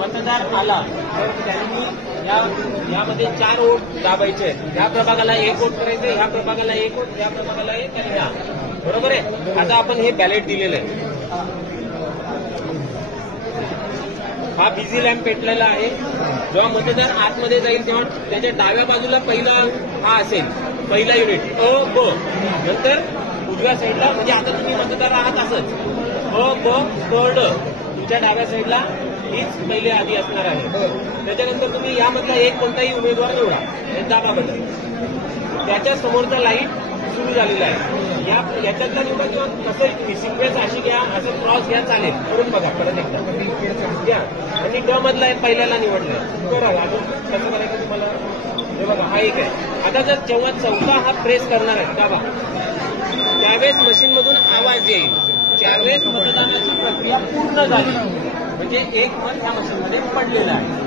मतदार आला तर त्यांनी यामध्ये 4 वोट दाबायचे आहेत. ह्या प्रभागाला 1 वोट करायचे, ह्या प्रभागाला 1 वोट, ह्या प्रभागाला 1 आणि ह्या. बरोबर आहे. आता आपण हे बॅलेट दिलेलं आहे. हा बिझी लॅम्प पेटलेला आहे. जेव्हा मतदार आतमध्ये जाईल तेव्हा त्याच्या डाव्या बाजूला पहिला हा असेल, पहिला युनिट अ ब. नंतर उजव्या साईडला, म्हणजे आता तुम्ही मतदार आहात असंच अ ब क ड, तुमच्या डाव्या साईडला हीच पहिले आधी असणार आहे. त्याच्यानंतर तुम्ही यामधला एक कोणताही उमेदवार निवडा, दाबा बदल. त्याच्या समोरचा लाईट सुरू झालेला आहे. याच्यातला निवडा किंवा कसं सिक्वेन्स अशी घ्या, असं क्रॉस घ्या, चालेल. करून बघा परत एकदा घ्या. आणि ड मधला पहिल्याला निवडलाय करा. अजून कसं करायचं तुम्हाला हे बघा, हा एक आहे. आता जर जेव्हा चौथा हा प्रेस करणार आहे दाबा, त्यावेळेस मशीनमधून आवाज येईल. त्यावेळेस मतदानाची प्रक्रिया पूर्ण झाली, म्हणजे एक मत ह्या मशीनमध्ये पडलेलं आहे.